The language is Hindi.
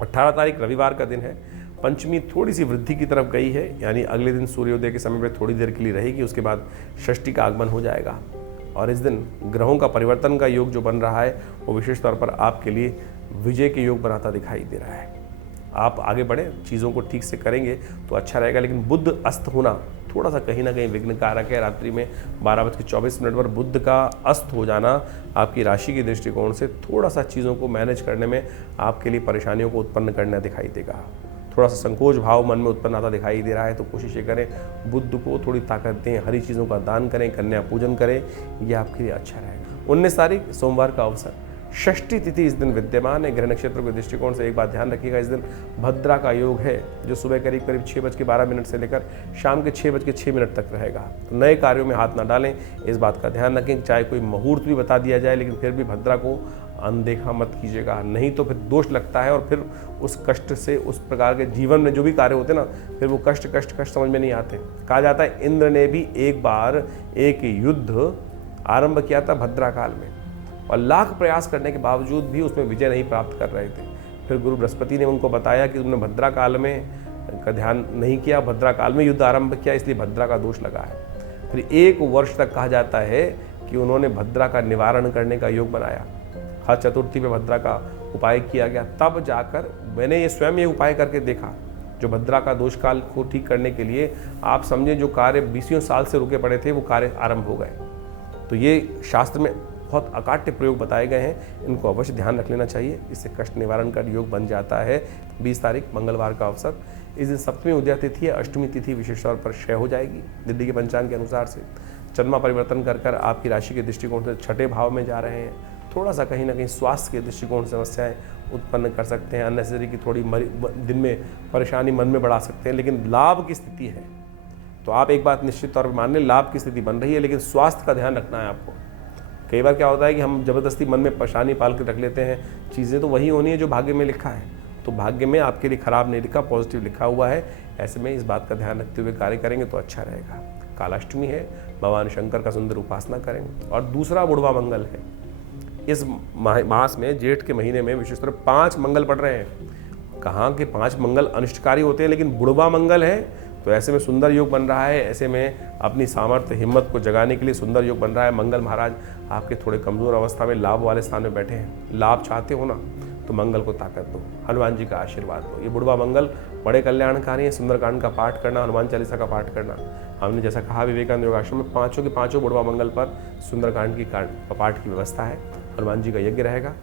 18 तारीख रविवार का दिन है। पंचमी थोड़ी सी वृद्धि की तरफ गई है, यानी अगले दिन सूर्योदय के समय पर थोड़ी देर के लिए रहेगी, उसके बाद षष्ठी का आगमन हो जाएगा। और इस दिन ग्रहों का परिवर्तन का योग जो बन रहा है वो विशेष तौर पर आपके लिए विजय के योग बनाता दिखाई दे रहा है। आप आगे बढ़े, चीज़ों को ठीक से करेंगे तो अच्छा रहेगा। लेकिन बुध अस्त होना थोड़ा सा कहीं ना कहीं विघ्न कारक है। रात्रि में 12:24 पर बुध का अस्त हो जाना आपकी राशि के दृष्टिकोण से थोड़ा सा चीज़ों को मैनेज करने में आपके लिए परेशानियों को उत्पन्न करना दिखाई देगा। थोड़ा सा संकोच भाव मन में उत्पन्न आता दिखाई दे रहा है, तो कोशिश ये करें बुध को थोड़ी ताकत दें, हरी चीज़ों का दान करें, कन्या पूजन करें, ये आपके लिए अच्छा रहेगा। 19 तारीख सोमवार का अवसर, षष्ठी तिथि इस दिन विद्यमान है। ग्रह नक्षत्र के दृष्टिकोण से एक बात ध्यान रखिएगा, इस दिन भद्रा का योग है जो सुबह करीब 6:12 से लेकर शाम के 6:06 तक रहेगा। तो नए कार्यों में हाथ ना डालें, इस बात का ध्यान रखें। चाहे कोई मुहूर्त भी बता दिया जाए, लेकिन फिर भी भद्रा को अनदेखा मत कीजिएगा, नहीं तो फिर दोष लगता है और फिर उस कष्ट से, उस प्रकार के जीवन में जो भी कार्य होते हैं ना, फिर वो कष्ट समझ में नहीं आते। कहा जाता है इंद्र ने भी एक बार एक युद्ध आरंभ किया था भद्रा काल में, और लाख प्रयास करने के बावजूद भी उसमें विजय नहीं प्राप्त कर रहे थे। फिर गुरु बृहस्पति ने उनको बताया कि तुमने भद्रा काल में का ध्यान नहीं किया, भद्रा काल में युद्ध आरंभ किया, इसलिए भद्रा का दोष लगा है। फिर 1 वर्ष तक कहा जाता है कि उन्होंने भद्रा का निवारण करने का योग बनाया। हर चतुर्थी में भद्रा का उपाय किया गया, तब जाकर मैंने ये स्वयं ये उपाय करके देखा, जो भद्रा का दोष काल को ठीक करने के लिए आप समझें जो कार्य 20 साल से रुके पड़े थे वो कार्य आरंभ हो गए। तो ये शास्त्र में बहुत अकाट्य प्रयोग बताए गए हैं, इनको अवश्य ध्यान रख लेना चाहिए, इससे कष्ट निवारण का योग बन जाता है। 20 तारीख मंगलवार का अवसर, इस दिन सप्तमी उदया तिथि है। अष्टमी तिथि विशेष तौर पर क्षय हो जाएगी दिल्ली के पंचांग के अनुसार से। चंद्रमा परिवर्तन कर आपकी राशि के दृष्टिकोण से छठे भाव में जा रहे हैं। थोड़ा सा कहीं ना कहीं स्वास्थ्य के दृष्टिकोण से समस्याएं उत्पन्न कर सकते हैं, अननेसेसरी की थोड़ी दिन में परेशानी मन में बढ़ा सकते हैं। लेकिन लाभ की स्थिति है तो आप एक बात निश्चित तौर पर मान लें, लाभ की स्थिति बन रही है, लेकिन स्वास्थ्य का ध्यान रखना है आपको। कई बार क्या होता है कि हम ज़बरदस्ती मन में परेशानी पाल के रख लेते हैं, चीज़ें तो वही होनी है जो भाग्य में लिखा है। तो भाग्य में आपके लिए खराब नहीं लिखा, पॉजिटिव लिखा हुआ है। ऐसे में इस बात का ध्यान रखते हुए कार्य करेंगे तो अच्छा रहेगा। कालाष्टमी है, भगवान शंकर का सुंदर उपासना करेंगे। और दूसरा बुढ़वा मंगल है। इस मास में, जेठ के महीने में विशेषकर 5 मंगल पड़ रहे हैं। कहाँ के 5 मंगल अनिष्टकारी होते हैं, लेकिन बुढ़वा मंगल है तो ऐसे में सुंदर योग बन रहा है। ऐसे में अपनी सामर्थ्य हिम्मत को जगाने के लिए सुंदर योग बन रहा है। मंगल महाराज आपके थोड़े कमजोर अवस्था में लाभ वाले स्थान में बैठे हैं। लाभ चाहते हो ना तो मंगल को ताकत दो, हनुमान जी का आशीर्वाद दो। ये बुढ़वा मंगल बड़े कल्याणकारी है। सुंदरकांड का पाठ करना, हनुमान चालीसा का पाठ करना। हमने जैसा कहा विवेकानंद योगाश्रम में 5 के 5 बुढ़वा मंगल पर सुंदरकांड की पाठ की व्यवस्था है। हनुमान जी का यज्ञ रहेगा।